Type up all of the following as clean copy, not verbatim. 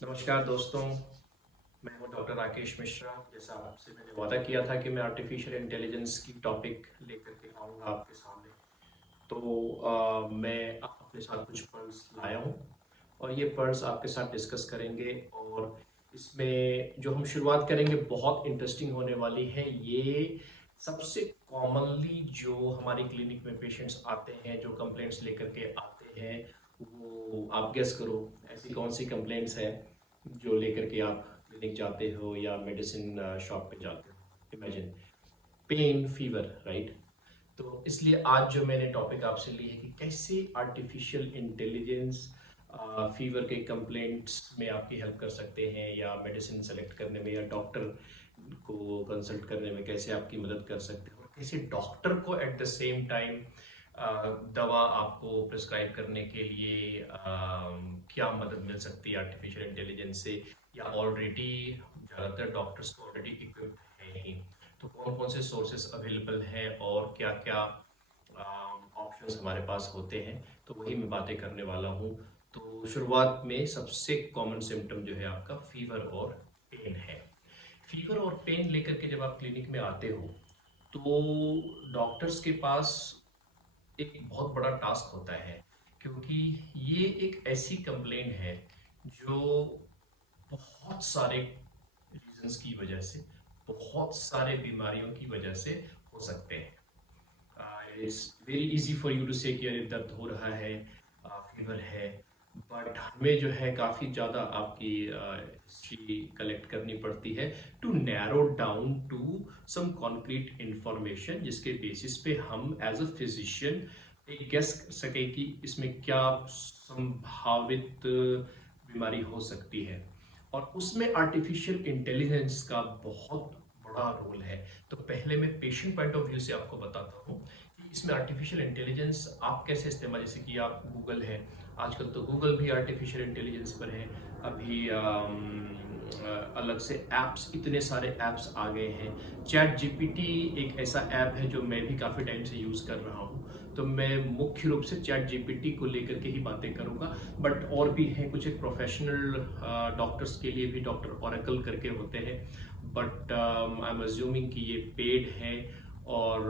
नमस्कार दोस्तों, मैं हूं डॉक्टर राकेश मिश्रा। जैसा आपसे मैंने वादा किया था कि मैं आर्टिफिशियल इंटेलिजेंस की टॉपिक लेकर के आऊँगा आपके सामने। तो मैं अपने साथ कुछ पॉइंट्स लाया हूँ और ये पॉइंट्स आपके साथ डिस्कस करेंगे। और इसमें जो हम शुरुआत करेंगे बहुत इंटरेस्टिंग होने वाली है। ये सबसे कॉमनली जो हमारी क्लिनिक में पेशेंट्स आते हैं, जो कंप्लेंट्स लेकर के आते हैं, वो आप गेस करो ऐसी कौन सी कंप्लेंट्स है जो लेकर के आप क्लिनिक जाते हो या मेडिसिन शॉप पे जाते हो। Imagine pain, fever, right. तो इसलिए आज जो मैंने टॉपिक आपसे ली है कि कैसे आर्टिफिशियल इंटेलिजेंस फीवर के कंप्लेंट्स में आपकी हेल्प कर सकते हैं, या मेडिसिन सेलेक्ट करने में, या डॉक्टर को कंसल्ट करने में कैसे आपकी मदद कर सकते हैं, और कैसे डॉक्टर को एट द सेम टाइम दवा आपको प्रिस्क्राइब करने के लिए क्या मदद मिल सकती है आर्टिफिशियल इंटेलिजेंस से, या ऑलरेडी ज़्यादातर डॉक्टर्स तो ऑलरेडी इक्विप्ड हैं ही। तो कौन कौन से सोर्सेस अवेलेबल हैं और क्या क्या ऑप्शंस हमारे पास होते हैं, तो वही मैं बातें करने वाला हूँ। तो शुरुआत में सबसे कॉमन सिम्टम जो है आपका फीवर और पेन है। फीवर और पेन लेकर के जब आप क्लिनिक में आते हो तो डॉक्टर्स के पास एक बहुत बड़ा टास्क होता है, क्योंकि ये एक ऐसी कंप्लेंट है जो बहुत सारे रीजंस की वजह से, बहुत सारे बीमारियों की वजह से हो सकते हैं। It's very easy for you to say कि अरे दर्द हो रहा है, फीवर है, बट हमें जो है काफ़ी ज़्यादा आपकी हिस्ट्री कलेक्ट करनी पड़ती है to narrow down to some concrete information, जिसके बेसिस पे हम एज अ फिजिशियन एक गेस कर सके कि इसमें क्या संभावित बीमारी हो सकती है। और उसमें आर्टिफिशियल इंटेलिजेंस का बहुत बड़ा रोल है। तो पहले मैं पेशेंट पॉइंट ऑफ व्यू से आपको बताता हूँ कि इसमें आर्टिफिशियल इंटेलिजेंस आप कैसे इस्तेमाल, जैसे कि आप गूगल है, आजकल तो गूगल भी आर्टिफिशियल इंटेलिजेंस पर है। अभी अलग से ऐप्स, इतने सारे ऐप्स आ गए हैं। चैट जीपीटी एक ऐसा ऐप है जो मैं भी काफ़ी टाइम से यूज़ कर रहा हूँ। तो मैं मुख्य रूप से चैट जीपीटी को लेकर के ही बातें करूँगा, बट और भी हैं कुछ एक प्रोफेशनल डॉक्टर्स के लिए भी डॉक्टर ओरेकल करके होते हैं, बट आई एम अज्यूमिंग कि ये पेड है और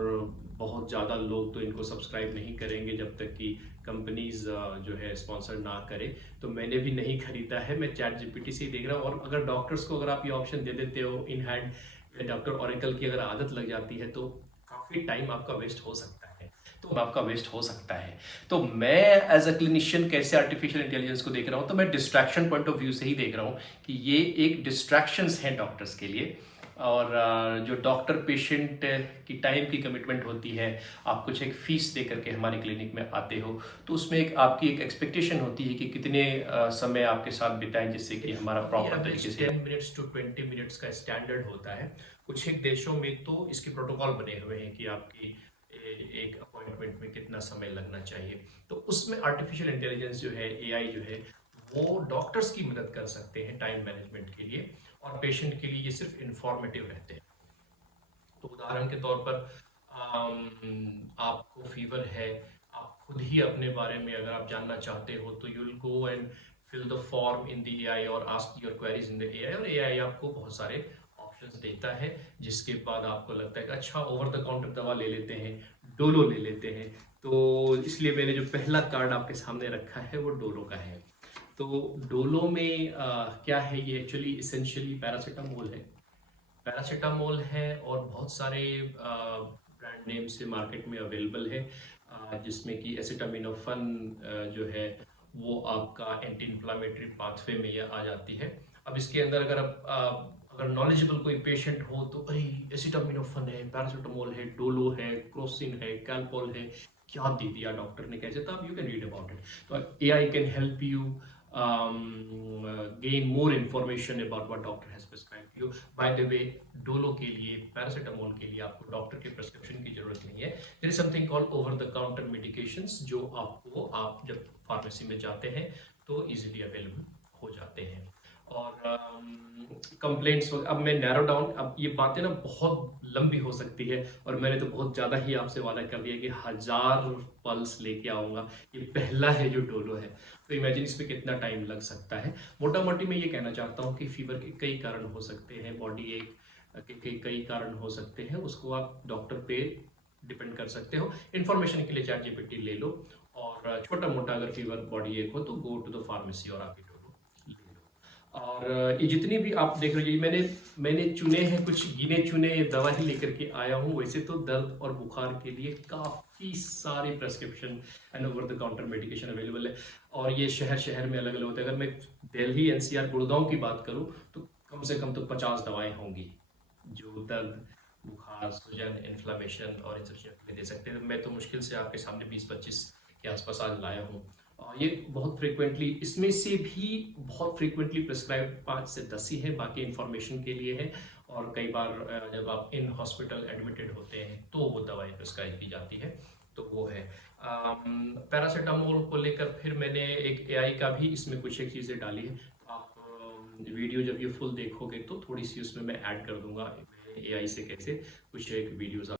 बहुत ज़्यादा लोग तो इनको सब्सक्राइब नहीं करेंगे जब तक कि कंपनीज जो है स्पॉन्सर ना करे। तो मैंने भी नहीं खरीदा है, मैं चैट जीपीटी से ही देख रहा हूँ। और अगर डॉक्टर्स को अगर आप ये ऑप्शन दे देते हो इन हैंड, डॉक्टर ओरेकल की अगर आदत लग जाती है तो काफ़ी टाइम आपका वेस्ट हो सकता है। तो मैं एज अ क्लिनिशियन कैसे आर्टिफिशियल इंटेलिजेंस को देख रहा हूँ, तो मैं डिस्ट्रैक्शन पॉइंट ऑफ व्यू से ही देख रहा हूँ कि ये एक डिस्ट्रैक्शंस हैं डॉक्टर्स के लिए। और जो डॉक्टर पेशेंट की टाइम की कमिटमेंट होती है, आप कुछ एक फीस दे करके हमारी क्लिनिक में आते हो, तो उसमें एक आपकी एक एक्सपेक्टेशन होती है कि कितने समय आपके साथ बिताएं, जिससे कि हमारा प्रॉपर तरीके से 10 मिनट्स टू 20 मिनट्स का स्टैंडर्ड होता है। कुछ एक देशों में तो इसके प्रोटोकॉल बने हुए हैं कि आपकी एक अपॉइंटमेंट में कितना समय लगना चाहिए। तो उसमें आर्टिफिशियल इंटेलिजेंस जो है, एआई जो है, वो डॉक्टर्स की मदद कर सकते हैं टाइम मैनेजमेंट के लिए, और पेशेंट के लिए ये सिर्फ इंफॉर्मेटिव रहते हैं। तो उदाहरण के तौर पर आपको फीवर है, आप खुद ही अपने बारे में अगर आप जानना चाहते हो तो you will go and fill the form in the AI और ask your queries in the AI, और एआई आपको बहुत सारे ऑप्शंस देता है। जिसके बाद आपको लगता है कि अच्छा, ओवर द काउंटर दवा ले लेते हैं, डोलो ले लेते हैं। तो इसलिए मैंने जो पहला कार्ड आपके सामने रखा है वो डोलो का है। तो डोलो में क्या है, ये एक्चुअली इसेंशियली पैरासीटामोल है। पैरासीटामोल है और बहुत सारे ब्रांड नेम से मार्केट में अवेलेबल है, जिसमें कि एसिटामिनोफन जो है वो आपका एंटी इन्फ्लामेटरी पाथवे में ये आ जाती है। अब इसके अंदर अगर अगर नॉलेजेबल कोई पेशेंट हो तो अरे एसिटामिनोफन है, पैरासीटामोल है, डोलो है, क्रोसिन है, कैलपॉल है, क्या दे दिया डॉक्टर ने कैसे, तब you can read about it. तो AI can help you gain more information about what doctor has prescribed you. By the way, Dolo के लिए, पैरासीटामोल के लिए आपको डॉक्टर के प्रिस्क्रिप्शन की जरूरत नहीं है। There is something called over the counter medications, जो आपको आप जब फार्मेसी में जाते हैं तो इजीली अवेलेबल हो जाते हैं। और कंप्लेंट्स, अब मैं नैरो डाउन, अब ये बातें ना बहुत लंबी हो सकती है और मैंने तो बहुत ज़्यादा ही आपसे वादा कर दिया कि 1000 पल्स लेके आऊँगा। ये पहला है जो डोलो है, तो इमेजिन इसमें कितना टाइम लग सकता है। मोटा-मोटी मैं ये कहना चाहता हूँ कि फ़ीवर के कई कारण हो सकते हैं, बॉडी एक के कई कारण हो सकते हैं, उसको आप डॉक्टर पे डिपेंड कर सकते हो। इन्फॉर्मेशन के लिए चैट जीपीटी ले लो, और छोटा-मोटा अगर फ़ीवर बॉडी एक हो तो गो टू द फार्मेसी और आप ये डोलो ले लो। और ये जितनी भी आप देख रहे हो, ये मैंने मैंने चुने हैं, कुछ गिने चुने दवा ही लेकर के आया हूँ। वैसे तो दर्द और बुखार के लिए काफ़ी सारी prescription and over the counter medication available है, और ये शहर-शहर में अलग-अलग होते हैं। अगर मैं दिल्ली, एनसीआर, गुड़गाँव की बात करूँ तो कम से कम तो 50 दवाएँ होंगी, जो दर्द, बुखार, सूजन, इन्फ्लेमेशन और इन सब चीज़ों के लिए दे सकते हैं। मैं तो मुश्किल से आपके सामने 20-25 के आसपास आज लाया हूँ। ये बहुत फ्रीक्वेंटली, इसमें से भी बहुत फ्रीक्वेंटली प्रिस्क्राइब 5 से 10 ही है, बाकी इन्फॉर्मेशन के लिए है। और कई बार जब आप इन हॉस्पिटल एडमिटेड होते हैं तो वो दवाएं प्रिस्क्राइब की जाती है, तो वो है। पैरासीटामोल को लेकर फिर मैंने एक एआई का भी इसमें कुछ एक चीज़ें डाली है। आप वीडियो जब ये फुल देखोगे तो थोड़ी सी उसमें मैं ऐड कर दूंगा एआई से कैसे कुछ एक वीडियोस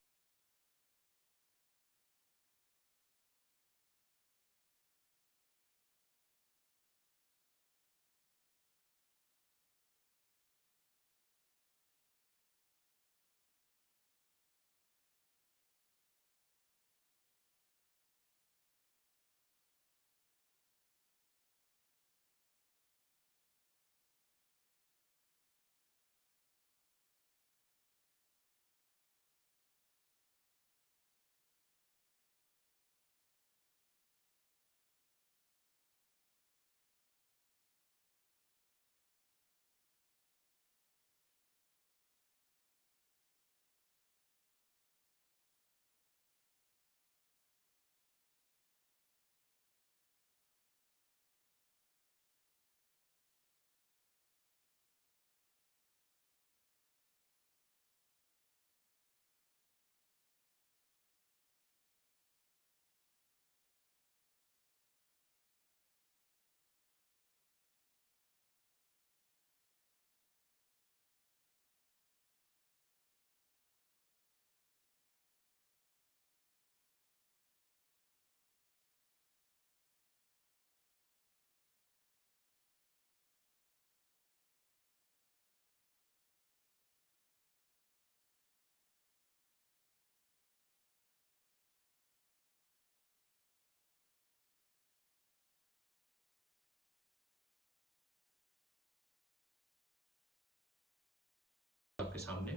आपके सामने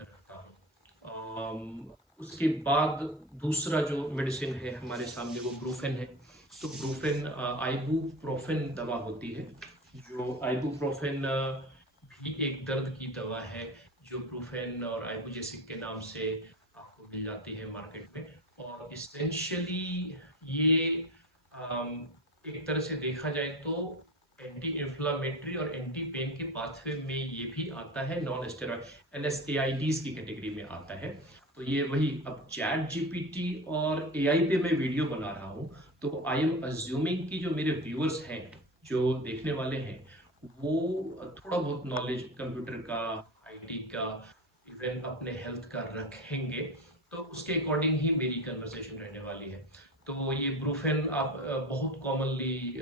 रखता हूँ। उसके बाद दूसरा जो मेडिसिन है हमारे सामने वो ब्रूफेन है। तो ब्रूफेन आइबुप्रोफेन दवा होती है। जो आइबुप्रोफेन भी एक दर्द की दवा है, जो ब्रूफेन और आइबुजेसिक के नाम से आपको मिल जाती है मार्केट में। और इसेंशियली ये अम, एक तरह से देखा जाए तो एंटी इन्फ्लामेटरी और एंटी पेन के पाथवे में ये भी आता है, नॉन स्टेरॉइड NSAIDs की कैटेगरी में आता है। तो ये वही, अब चैट जीपीटी और एआई पे मैं वीडियो बना रहा हूँ, तो आई एम अज्यूमिंग कि जो मेरे व्यूअर्स हैं, जो देखने वाले हैं, वो थोड़ा बहुत नॉलेज कंप्यूटर का, आईटी का, इवन अपने हेल्थ का रखेंगे, तो उसके अकॉर्डिंग ही मेरी कन्वर्सेशन रहने वाली है। तो ये ब्रूफेन आप बहुत कॉमनली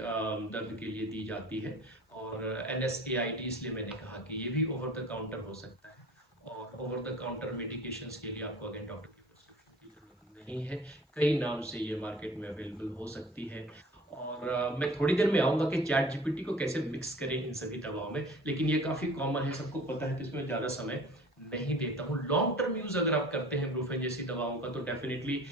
दर्द के लिए दी जाती है, और NSAID इसलिए मैंने कहा कि ये भी ओवर द काउंटर हो सकता है। और ओवर द काउंटर मेडिकेशंस के लिए आपको अगेन डॉक्टर की प्रिस्क्रिप्शन की जरूरत नहीं है, कई नाम से ये मार्केट में अवेलेबल हो सकती है। और मैं थोड़ी देर में आऊँगा कि चैट जीपीटी को कैसे मिक्स करें इन सभी दवाओं में, लेकिन ये काफ़ी कॉमन है, सबको पता है, तो इसमें ज़्यादा समय नहीं देता हूँ। लॉन्ग टर्म यूज़ अगर आप करते हैं ब्रूफेन जैसी दवाओं का, तो डेफिनेटली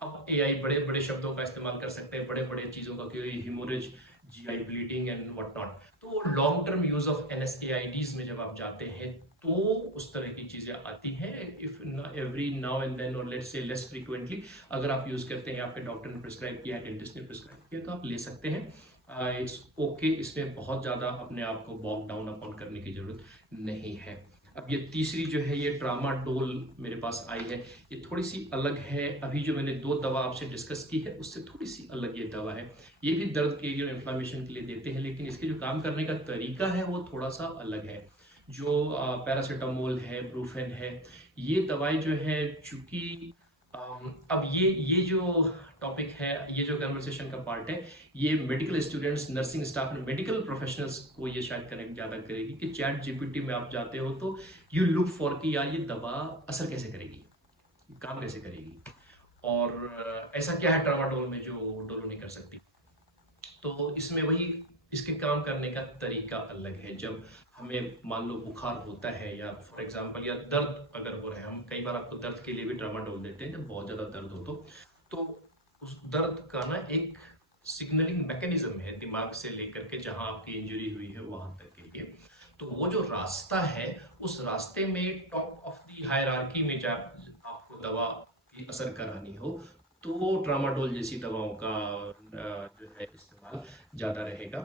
अब एआई बड़े बड़े शब्दों का इस्तेमाल कर सकते हैं, बड़े बड़े चीज़ों का, कि haemorrhage, GI bleeding and what not. तो long term use of NSAIDs में जब आप जाते हैं तो उस तरह की चीज़ें आती हैं। If every now and then, और लेट्स से लेस फ्रीक्वेंटली, अगर आप यूज़ करते हैं, आपके डॉक्टर ने प्रिस्क्राइब किया है, डेंटिस्ट ने प्रिस्क्राइब किया, तो आप ले सकते हैं। इट्स ओके, इसमें बहुत ज़्यादा अपने आप को बॉग डाउन अपॉन करने की ज़रूरत नहीं है। अब ये तीसरी जो है, ये ट्रामाडोल मेरे पास आई है। ये थोड़ी सी अलग है, अभी जो मैंने दो दवा आपसे डिस्कस की है उससे थोड़ी सी अलग ये दवा है। ये भी दर्द के लिए और इन्फ्लामेशन के लिए देते हैं, लेकिन इसके जो काम करने का तरीका है वो थोड़ा सा अलग है। जो पैरासीटामोल है, ब्रूफेन है, ये दवाई जो है चूंकि अब ये जो टॉपिक है, ये जो कन्वर्सेशन का पार्ट है, ये medical students, nursing staff and medical professionals को ये शायद कनेक्ट ज़्यादा करेगी कि चैट जीपीटी में आप जाते हो तो यू लुक फॉर कि यार ये दवा असर कैसे करेगी, काम कैसे करेगी, और ऐसा क्या है ट्रामाडोल में जो डोलो नहीं कर सकती। तो इसमें वही, इसके काम करने का तरीका अलग है। जब हमें मान लो बुखार होता है या फॉर एग्जांपल या दर्द अगर हो रहा है, हम कई बार आपको दर्द के लिए भी ट्रामाडोल देते हैं जब बहुत ज़्यादा दर्द हो तो उस दर्द का ना एक सिग्नलिंग मैकेनिज्म है दिमाग से लेकर के जहां आपकी इंजरी हुई है वहां तक के लिए। तो वो जो रास्ता है, उस रास्ते में टॉप ऑफ द हायरार्की में जब आपको दवा की असर करानी हो तो ट्रामाडोल जैसी दवाओं का जो है इस्तेमाल ज़्यादा रहेगा,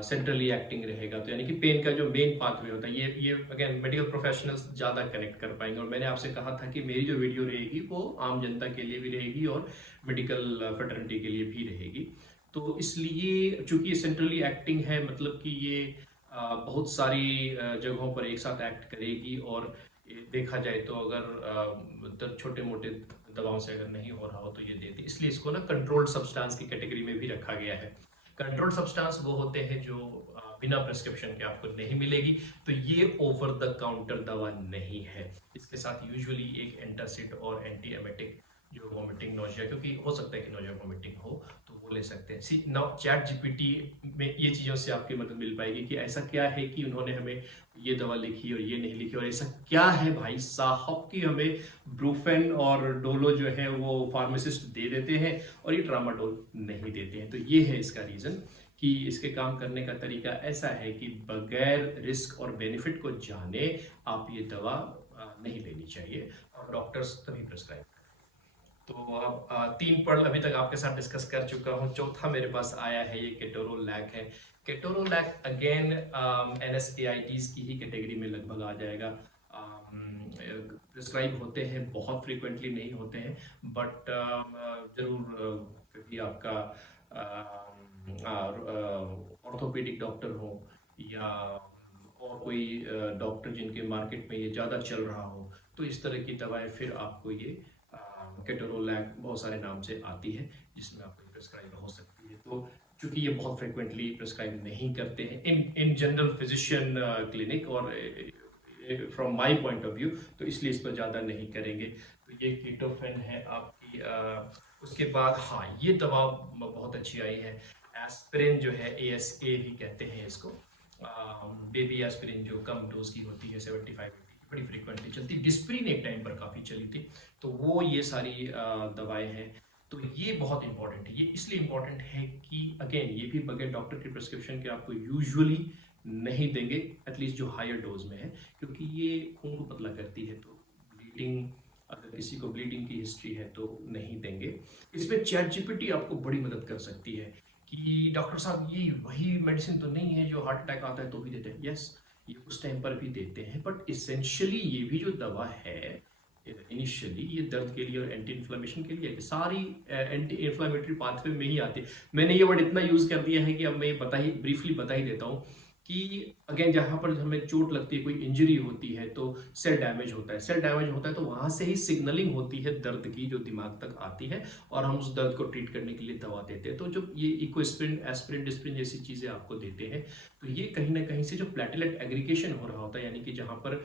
सेंट्रली एक्टिंग रहेगा। तो यानी कि पेन का जो मेन पाथवे होता है, ये अगेन मेडिकल प्रोफेशनल्स ज़्यादा कनेक्ट कर पाएंगे। और मैंने आपसे कहा था कि मेरी जो वीडियो रहेगी वो आम जनता के लिए भी रहेगी और मेडिकल फैटर्निटी के लिए भी रहेगी। तो इसलिए चूंकि ये सेंट्रली एक्टिंग है, मतलब कि ये बहुत सारी जगहों पर एक साथ एक्ट करेगी, और देखा जाए तो अगर दर्द छोटे मोटे दवाओं से अगर नहीं हो रहा हो तो ये देती, इसलिए इसको ना कंट्रोल्ड सब्सटेंस की कैटेगरी में भी रखा गया है। कंट्रोल्ड सब्सटेंस वो होते हैं जो बिना प्रिस्क्रिप्शन के आपको नहीं मिलेगी, तो ये ओवर द काउंटर दवा नहीं है। इसके साथ यूजुअली एक एंटासिड और एंटी एमेटिक जो वॉमिटिंग नोजिया, क्योंकि हो सकता है कि नोजिया वॉमिटिंग हो तो वो ले सकते हैं। सी नाउ चैट जीपीटी में ये चीज़ों से आपकी मदद मिल पाएगी कि ऐसा क्या है कि उन्होंने हमें ये दवा लिखी और ये नहीं लिखी, और ऐसा क्या है भाई साहब कि हमें ब्रूफेन और डोलो जो है वो फार्मासिस्ट दे देते हैं और ये ट्रामाडोल नहीं देते हैं। तो ये है इसका रीज़न कि इसके काम करने का तरीका ऐसा है कि बगैर रिस्क और बेनिफिट को जाने आप ये दवा नहीं लेनी चाहिए, और डॉक्टर्स तभी प्रिस्क्राइब। तो अब 3 पर्ल अभी तक आपके साथ डिस्कस कर चुका हूँ। चौथा मेरे पास आया है, ये केटोरोलैक है। केटोरोलैक अगेन NSAIDs की ही कैटेगरी में लगभग आ जाएगा। प्रिस्क्राइब होते हैं, बहुत फ्रीक्वेंटली नहीं होते हैं, बट ज़रूर कभी आपका ऑर्थोपेडिक डॉक्टर हो या और कोई डॉक्टर जिनके मार्केट में ये ज़्यादा चल रहा हो, तो इस तरह की दवाएं फिर आपको ये केटोरोलैक बहुत सारे नाम से आती है जिसमें आपको प्रिस्क्राइब हो सकती है। तो चूंकि ये बहुत फ्रिक्वेंटली प्रिस्क्राइब नहीं करते हैं इन जनरल फिजिशियन क्लिनिक और from my point of view, तो इसलिए इस पर ज़्यादा नहीं करेंगे। तो ये कीटोफेन है आपकी। उसके बाद हाँ, ये दवा बहुत अच्छी आई है, एस्पिरिन जो है, ASA भी कहते हैं इसको, बेबी एस्पिरिन जो कम डोज की होती है, 75 बड़ी फ्रीक्वेंटली चलती। डिस्प्रिन एक टाइम पर काफ़ी चली थी, तो वो ये सारी दवाएं हैं। तो ये बहुत इंपॉर्टेंट है। ये इसलिए इंपॉर्टेंट है कि अगेन ये भी बगैर डॉक्टर के प्रिस्क्रिप्शन के आपको यूजुअली नहीं देंगे, एटलीस्ट जो हायर डोज में है, क्योंकि ये खून को पतला करती है। तो ब्लीडिंग, अगर किसी को ब्लीडिंग की हिस्ट्री है तो नहीं देंगे। इसमें चैट जीपीटी आपको बड़ी मदद कर सकती है कि डॉक्टर साहब ये वही मेडिसिन तो नहीं है जो हार्ट अटैक आता है तो भी देते हैं। यस, ये उस टाइम पर भी देते हैं, बट इसेंशियली ये भी जो दवा है इनिशियली ये दर्द के लिए और एंटी इन्फ्लेमेशन के लिए, सारी एंटी इन्फ्लेमेटरी पाथवे में ही आती है। मैंने ये वर्ड इतना यूज कर दिया है कि अब मैं ब्रीफली बता ही देता हूँ कि अगेन जहाँ पर हमें चोट लगती है, कोई इंजरी होती है तो सेल डैमेज होता है। सेल डैमेज होता है तो वहां से ही सिग्नलिंग होती है दर्द की जो दिमाग तक आती है, और हम उस दर्द को ट्रीट करने के लिए दवा देते हैं। तो जब ये इकोस्प्रिन, एस्पिरिन, डिस्प्रिन जैसी चीजें आपको देते हैं तो ये कहीं ना कहीं से जो प्लेटलेट एग्रीगेशन हो रहा होता है, यानी कि जहाँ पर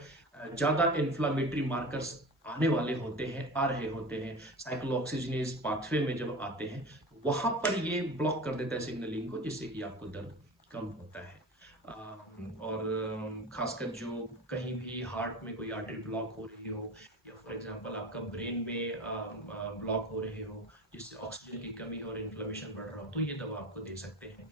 ज्यादा इन्फ्लामेटरी मार्कर्स आने वाले होते हैं, आ रहे होते हैं, साइक्लोऑक्सीजनेज पाथवे में जब आते हैं, वहां पर ये ब्लॉक कर देता है सिग्नलिंग को, जिससे कि आपको दर्द कम होता है। और खासकर जो कहीं भी हार्ट में कोई आर्टरी ब्लॉक हो रही हो, या फॉर एग्जांपल आपका ब्रेन में ब्लॉक हो रहे हो जिससे ऑक्सीजन की कमी हो और इन्फ्लेमेशन बढ़ रहा हो, तो ये दवा आपको दे सकते हैं।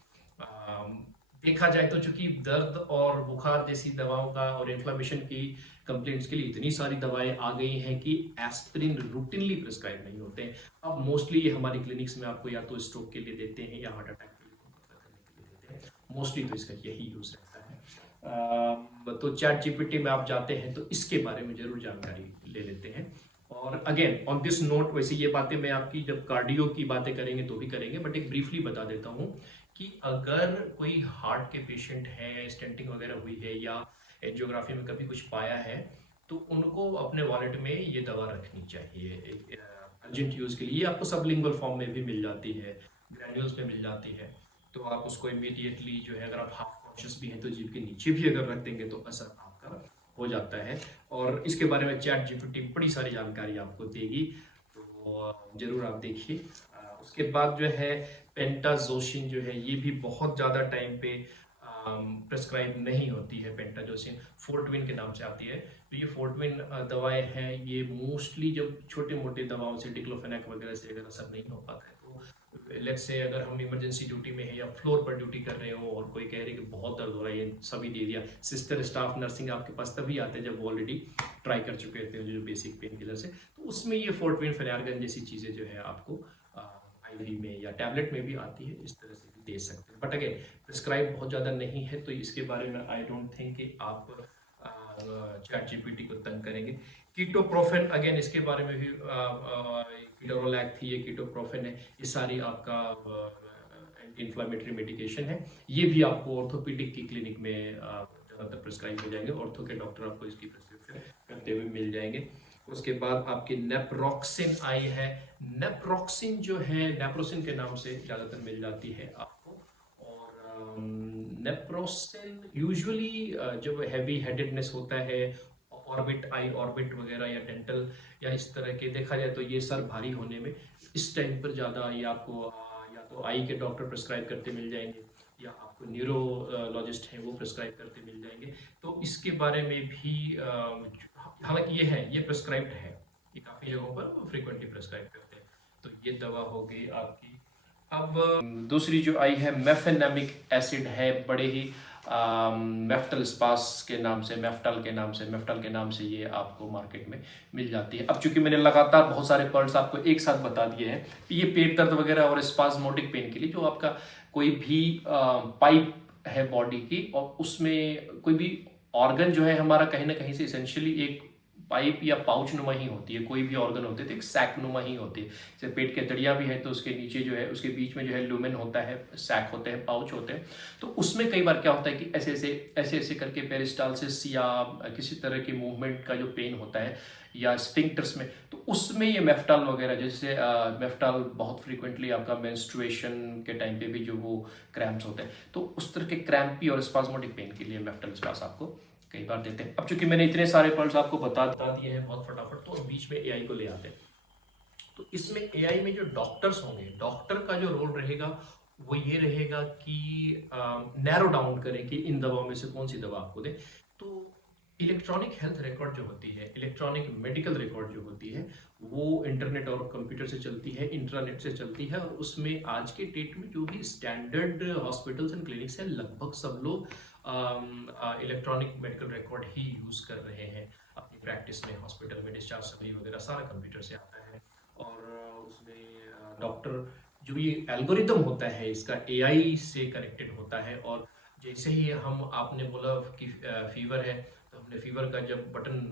देखा जाए तो चूंकि दर्द और बुखार जैसी दवाओं का और इन्फ्लेमेशन की कंप्लेंट्स के लिए इतनी सारी दवाएं आ गई हैं कि एस्पिरिन रूटीनली प्रिस्क्राइब नहीं होते हैं। अब मोस्टली ये हमारी क्लिनिक्स में आपको या तो स्ट्रोक के लिए देते हैं या हार्ट अटैक के लिए देते हैं, मोस्टली तो इसका यही यूज रहता है। तो चैट जीपीटी में आप जाते हैं तो इसके बारे में जरूर जानकारी ले लेते हैं। और अगेन ऑन दिस नोट, वैसे ये बातें मैं आपकी जब कार्डियो की बातें करेंगे तो भी करेंगे, बट एक ब्रीफली बता देता हूँ कि अगर कोई हार्ट के पेशेंट है, स्टेंटिंग वगैरह हुई है या एंजियोग्राफी में कभी कुछ पाया है, तो उनको अपने वॉलेट में ये दवा रखनी चाहिए एक अर्जेंट यूज़ के लिए। ये आपको सबलिंगुअल फॉर्म में भी मिल जाती है, ग्रैन्यूल्स में मिल जाती है। तो आप उसको इमीडिएटली जो है, अगर आप हाफ कॉन्शियस भी हैं तो जीभ के नीचे भी अगर रख देंगे तो असर आपका हो जाता है। और इसके बारे में चैट जीपीटी बड़ी सारी जानकारी आपको देगी, तो ज़रूर आप देखिए। उसके बाद जो है पेंटाजोसिन जो है, ये भी बहुत ज़्यादा टाइम पे प्रेस्क्राइब नहीं होती है। पेंटाजोसिन फोर्टविन के नाम से आती है। तो ये फोर्टविन दवाएं हैं, ये मोस्टली जब छोटे मोटे दवाओं से, डिक्लोफेनाक वगैरह से अगर असर नहीं हो पाता है, तो लेट्स से अगर हम इमरजेंसी ड्यूटी में है या फ्लोर पर ड्यूटी कर रहे हो और कोई कह रहे कि बहुत दर्द हो रहा है, ये सभी दे दिया, सिस्टर स्टाफ नर्सिंग आपके पास तभी आते हैं जब ऑलरेडी ट्राई कर चुके होते हैं जो बेसिक पेन किलर से, तो उसमें ये फोर्टविन फेनार्गन जैसी चीज़ें जो है आपको आईवी में या टैबलेट में भी आती है, इस तरह से भी दे सकते हैं। बट अगेन प्रिस्क्राइब बहुत ज़्यादा नहीं है, तो इसके बारे में आई डोंट थिंक कि आप चैट जीपीटी को तंग करेंगे। कीटोप्रोफेन, अगेन इसके बारे में भी कीटोरोलैक थी, ये कीटोप्रोफेन है, ये सारी आपका एंटी इन्फ्लामेटरी मेडिकेशन है। ये भी आपको ऑर्थोपेडिक की क्लिनिक में ज़्यादातर प्रिस्क्राइब हो जाएंगे, ऑर्थो के डॉक्टर आपको इसकी प्रिस्क्रिप्शन करते हुए मिल जाएंगे। उसके बाद आपकी नेप्रोक्सिन आई है। नेप्रोक्सिन जो है, नेप्रोसिन के नाम से ज़्यादातर मिल जाती है आपको। और नेप्रोसिन यूजुअली जब हैवी हेडेडनेस होता है, ऑर्बिट, आई ऑर्बिट वगैरह या डेंटल या इस तरह के, देखा जाए तो ये सर भारी होने में इस टाइम पर ज़्यादा ये आपको या तो आई के डॉक्टर प्रिस्क्राइब करते मिल जाएंगे या आपको न्यूरोलॉजिस्ट हैं वो प्रिस्क्राइब करते मिल जाएंगे। तो इसके बारे में भी हालांकि ये प्रिस्क्राइब्ड है, ये काफ़ी जगहों पर फ्रीक्वेंटली प्रिस्क्राइब करते हैं। तो ये दवा हो गई आपकी। अब दूसरी जो आई है मेफेनेमिक एसिड है, बड़े ही मेफ्टल स्पास के नाम से, मेफ्टल के नाम से ये आपको मार्केट में मिल जाती है। अब चूंकि मैंने लगातार बहुत सारे पर्ल्स आपको एक साथ बता दिए हैं, ये पेट दर्द वगैरह और स्पास्मोडिक पेन के लिए, जो आपका कोई भी पाइप है बॉडी की और उसमें कोई भी ऑर्गन जो है हमारा कहीं ना कहीं से इसेंशियली एक पाइप या पाउच नुमा ही होती है, कोई भी ऑर्गन होते हैं तो एक सैक नुमा ही होती है। जैसे पेट के तड़ियाँ भी है तो उसके नीचे जो है, उसके बीच में जो है लुमेन होता है, सैक होते हैं, पाउच होते हैं। तो उसमें कई बार क्या होता है कि ऐसे ऐसे करके पेरिस्टालसिस या किसी तरह की मूवमेंट का जो पेन होता है या स्फिंक्टर्स में, तो उसमें ये मेफ्टाल वगैरह, जैसे मेफ्टाल बहुत फ्रीक्वेंटली आपका मेंस्ट्रुएशन के टाइम पे भी जो वो क्रैम्प्स होते हैं, तो उस तरह के क्रैम्पी और स्पास्मोडिक पेन के लिए मेफ्टाल स्पास आपको कई बार देते हैं। अब चूंकि मैंने इतने सारे पर्ल्स आपको बता दिए हैं बहुत फटाफट, तो बीच में एआई को ले आते हैं। तो इसमें एआई में जो डॉक्टर्स होंगे, डॉक्टर का जो रोल रहेगा वो ये रहेगा कि नैरो डाउन करें कि इन दवाओं में से कौन सी दवा आपको दे। तो इलेक्ट्रॉनिक हेल्थ रिकॉर्ड जो होती है, इलेक्ट्रॉनिक मेडिकल रिकॉर्ड जो होती है, वो इंटरनेट और कंप्यूटर से चलती है, इंट्रानेट से चलती है। और उसमें आज के डेट में जो भी स्टैंडर्ड हॉस्पिटल्स एंड क्लिनिक्स हैं, लगभग सब लोग इलेक्ट्रॉनिक मेडिकल रिकॉर्ड ही यूज़ कर रहे हैं अपनी प्रैक्टिस में। हॉस्पिटल में डिस्चार्ज समरी वगैरह सारा कंप्यूटर से आता है। और उसमें डॉक्टर जो ये एल्गोरिदम होता है इसका एआई से कनेक्टेड होता है। और जैसे ही आपने बोला कि फीवर है, तो हमने फीवर का जब बटन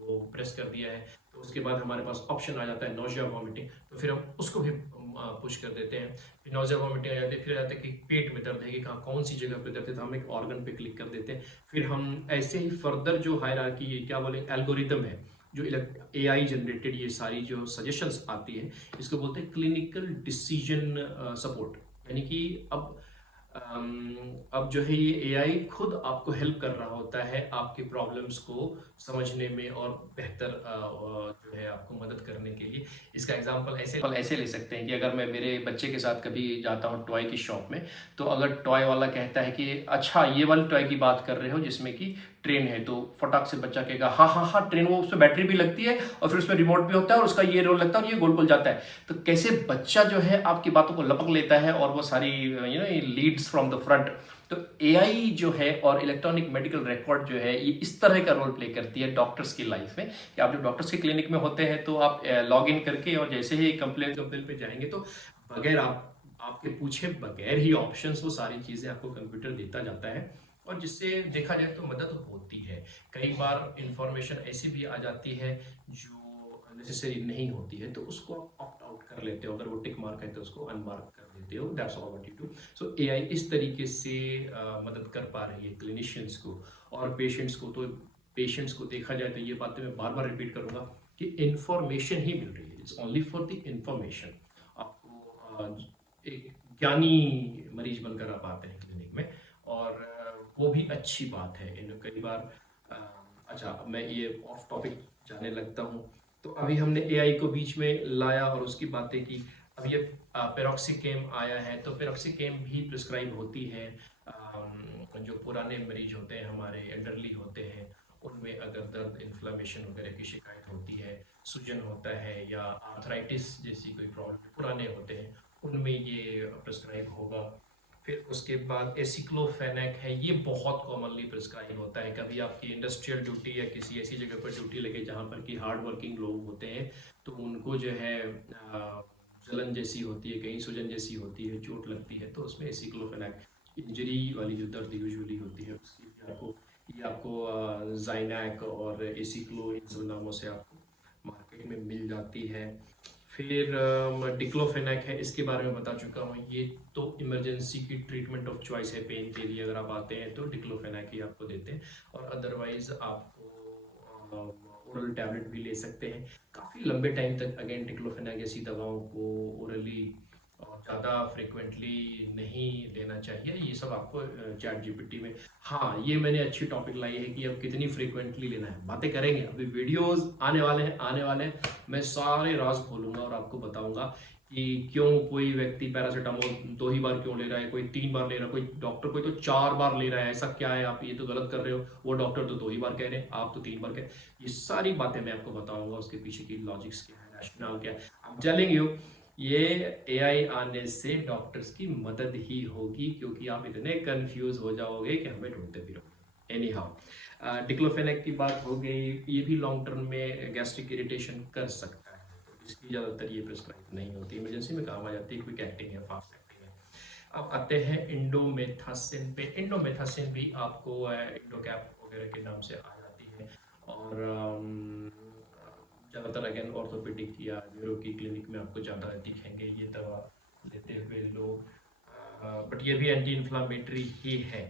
वो प्रेस कर दिया है, तो उसके बाद हमारे पास ऑप्शन आ जाता है नोजिया वॉमिटिंग, तो फिर हम उसको भी पुश कर देते हैं। फिर नोजिया वॉमिटिंग आ जाती है, फिर आ जाता है कि पेट में दर्द है, कि कहाँ कौन सी जगह पे दर्द है, तो हम एक ऑर्गन पे क्लिक कर देते हैं। फिर हम ऐसे ही फर्दर जो हायरार्की, क्या बोले, एल्गोरिदम है, जो एआई जनरेटेड ये सारी जो सजेशंस आती है, इसको बोलते हैं क्लिनिकल डिसीजन सपोर्ट। यानी कि अब जो है ये एआई खुद आपको हेल्प कर रहा होता है आपके प्रॉब्लम्स को समझने में और बेहतर जो है आपको मदद करने के लिए। इसका एग्जांपल ऐसे ले सकते हैं कि अगर मैं मेरे बच्चे के साथ कभी जाता हूँ टॉय की शॉप में, तो अगर टॉय वाला कहता है कि अच्छा ये वाली टॉय की बात कर रहे हो जिसमें कि ट्रेन है, तो फटाक से बच्चा कहेगा हाँ हाँ हाँ ट्रेन, वो उसमें बैटरी भी लगती है और फिर उसमें रिमोट भी होता है और उसका ये रोल लगता है और ये गोल गोल जाता है। तो कैसे बच्चा जो है आपकी बातों को लपक लेता है और वो सारी लीड्स फ्रॉम द फ्रंट। तो एआई जो है और इलेक्ट्रॉनिक मेडिकल रिकॉर्ड जो है, ये इस तरह का रोल प्ले करती है डॉक्टर्स की लाइफ में कि आप जब डॉक्टर्स की क्लिनिक में होते हैं तो आप लॉग इन करके और जैसे ही कंप्लेन पे जाएंगे तो बगैर आपके पूछे बगैर ही ऑप्शंस, वो सारी चीज़ें आपको कंप्यूटर देता जाता है। और जिससे देखा जाए तो मदद होती है। कई बार इंफॉर्मेशन ऐसी भी आ जाती है जो नेसेसरी नहीं होती है, तो उसको आप ऑप्ट आउट कर लेते हो। अगर वो टिक मार्क है तो उसको अनमार्क कर देते हो, that's all what you do. So AI इस तरीके से मदद कर पा रही है क्लिनिशियंस को और पेशेंट्स को। तो पेशेंट्स को देखा जाए तो ये बातें मैं बार बार रिपीट करूंगा कि इंफॉर्मेशन ही मिल रही है, it's only for the information. आपको एक ज्ञानी मरीज बनकर आप आते हैं क्लिनिक में, और वो भी अच्छी बात है। इन कई बार अच्छा, मैं ये ऑफ टॉपिक जाने लगता हूँ। तो अभी हमने एआई को बीच में लाया और उसकी बातें की। अब ये पेरोक्सिकेम आया है, तो पेरोक्सिकेम भी प्रिस्क्राइब होती है। जो पुराने मरीज होते हैं हमारे, एल्डरली होते हैं, उनमें अगर दर्द, इन्फ्लेमेशन वगैरह की शिकायत होती है, सूजन होता है या आर्थराइटिस जैसी कोई प्रॉब्लम पुराने होते हैं, उनमें ये प्रिस्क्राइब होगा। फिर उसके बाद एसिक्लोफेनेक है, ये बहुत कॉमनली प्रिस्क्राइब होता है। कभी आपकी इंडस्ट्रियल ड्यूटी या किसी ऐसी जगह पर ड्यूटी लगे जहाँ पर कि हार्ड वर्किंग लोग होते हैं, तो उनको जो है जलन जैसी होती है, कहीं सूजन जैसी होती है, चोट लगती है, तो उसमें एसिक्लोफेनेक इंजरी वाली जो दर्द यूजुअली होती है उसकी भी आपको जाइनैक और एसिक्लो, इन सब नामों से आपको मार्केट में मिल जाती है। फिर डिक्लोफेनेक है, इसके बारे में बता चुका हूँ। ये तो इमरजेंसी की ट्रीटमेंट ऑफ चॉइस है, पेन के लिए अगर आप आते हैं तो डिक्लोफेनेक ही आपको देते हैं, और अदरवाइज आपको ओरल टैबलेट भी ले सकते हैं काफ़ी लंबे टाइम तक। अगेन डिक्लोफेनेक जैसी दवाओं को ओरली ज़्यादा फ्रिक्वेंटली नहीं लेना चाहिए। ये सब आपको चैट जीपीटी में, हाँ ये मैंने अच्छी टॉपिक लाई है कि अब कितनी फ्रिक्वेंटली लेना है, बातें करेंगे। अभी वीडियोस आने वाले हैं, मैं सारे राज खोलूंगा और आपको बताऊंगा कि क्यों कोई व्यक्ति पैरासीटामोल 2 ही बार क्यों ले रहा है, कोई 3 बार ले रहा है, कोई डॉक्टर कोई तो 4 बार ले रहा है। ऐसा क्या है, आप ये तो गलत कर रहे हो, वो डॉक्टर तो 2 ही बार कह रहे हैं, आप तो 3 बार कह रहे हैं। ये सारी बातें मैं आपको बताऊंगा, उसके पीछे की लॉजिक्स क्या है, रैशनल क्या है। आई एम टेलिंग यू, ये एआई आने से डॉक्टर्स की मदद ही होगी, क्योंकि आप इतने कंफ्यूज हो जाओगे कि हमें ढूंढते फिरोगे। एनी हाउ, डिक्लोफेनेक की बात हो गई, ये भी लॉन्ग टर्म में गैस्ट्रिक इरिटेशन कर सकता है, तो इसकी ज़्यादातर ये प्रिस्क्राइब नहीं होती, इमरजेंसी में काम आ जाती है, क्विक एक्टिंग है, फास्ट एक्टिंग है। अब आते हैं इंडोमेथासिन पे। इंडोमेथासिन भी आपको इंडोकैप वगैरह के नाम से आ जाती है, और ज़्यादातर अगेन ऑर्थोपेडिक या न्यूरो की क्लिनिक में आपको ज़्यादा दिखेंगे ये दवा लेते हुए लोग, बट ये भी एंटी इन्फ्लामेटरी ही है।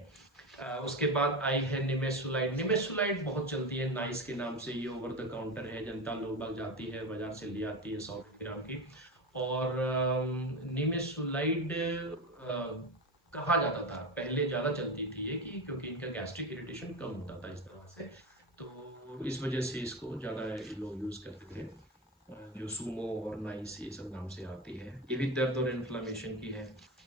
उसके बाद आई है निमेसुलाइड। निमेसुलाइड बहुत चलती है नाइस के नाम से, ये ओवर द काउंटर है, जनता लोग बाग जाती है बाजार से ले आती है 100 ग्राम की। और निमेसुलाइड कहा जाता था पहले, ज़्यादा चलती थी ये, कि क्योंकि इनका गैस्ट्रिक इरिटेशन कम होता था इस दवा से, तो इस वजह से इसको ज़्यादा लोग यूज़ करते थे। जो सूमो और नाइस ये सब नाम से आती है, ये भी दर्द और इन्फ्लेमेशन की है।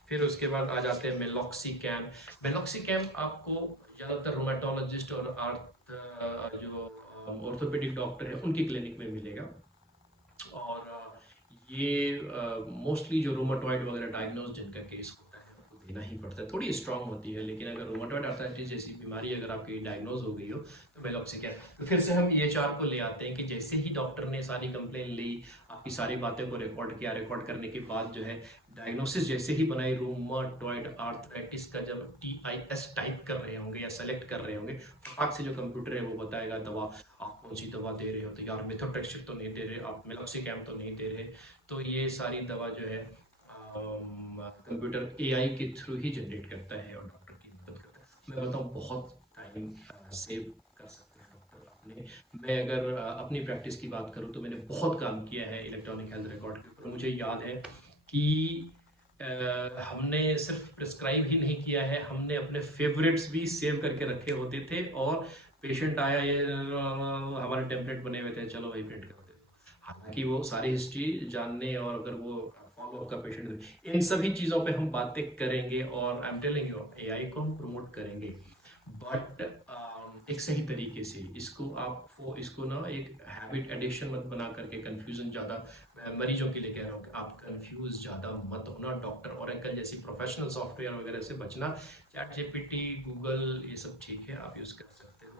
फिर उसके बाद आ जाते हैं मेलॉक्सिकैम। मेलॉक्सिकैम आपको ज़्यादातर रोमेटोलॉजिस्ट और जो ऑर्थोपेडिक डॉक्टर है उनकी क्लिनिक में मिलेगा, और ये मोस्टली जो रोमेटॉइड वगैरह डायग्नोज जिनका केस होता है उनको देना ही पड़ता है। थोड़ी स्ट्रांग होती है, लेकिन अगर रोमेटॉइड आर्थराइटिस जैसी बीमारी अगर आपकी डायग्नोज हो गई हो तो मेलॉक्सिकैम। तो फिर से हम EHR को ले आते हैं कि जैसे ही डॉक्टर ने सारी कंप्लेन ली, आपकी सारी बातें को रिकॉर्ड किया, रिकॉर्ड करने के बाद जो है डायग्नोसिस जैसे ही बनाई, रूमेटॉइड आर्थराइटिस का जब TIS टाइप कर रहे होंगे या सेलेक्ट कर रहे होंगे, फटाक से जो कंप्यूटर है वो बताएगा दवा, आप कौन सी दवा दे रहे हो, तो यार मेथोट्रेक्सेट तो नहीं दे रहे, आप मेलॉक्सिकैम तो नहीं दे रहे। तो ये सारी दवा जो है कंप्यूटर AI के थ्रू ही जनरेट करता है और डॉक्टर की मदद करता है। मैं बताऊँ बहुत टाइम सेव कर सकते हैं डॉक्टर अपने। मैं अगर अपनी प्रैक्टिस की बात करूँ तो मैंने बहुत काम किया है इलेक्ट्रॉनिक हेल्थ रिकॉर्ड के ऊपर। मुझे याद है कि हमने सिर्फ प्रिस्क्राइब ही नहीं किया है, हमने अपने फेवरेट्स भी सेव करके रखे होते थे, और पेशेंट आया, ये हमारे टेम्पलेट बने हुए थे, चलो भाई प्रिंट कर दे। हालांकि वो सारी हिस्ट्री जानने और अगर वो फॉलोअप का पेशेंट, इन सभी चीज़ों पे हम बातें करेंगे, और I am telling you AI को हम प्रमोट करेंगे, बट एक सही तरीके से। इसको ना एक हैबिट एडिक्शन मत बना करके, कंफ्यूजन ज़्यादा, मरीजों के लिए कह रहा हूँ कि आप कंफ्यूज ज़्यादा मत होना। डॉक्टर ओरेकल जैसी प्रोफेशनल सॉफ्टवेयर वगैरह से बचना। चैट जीपीटी, गूगल, ये सब ठीक है, आप यूज़ कर सकते हो।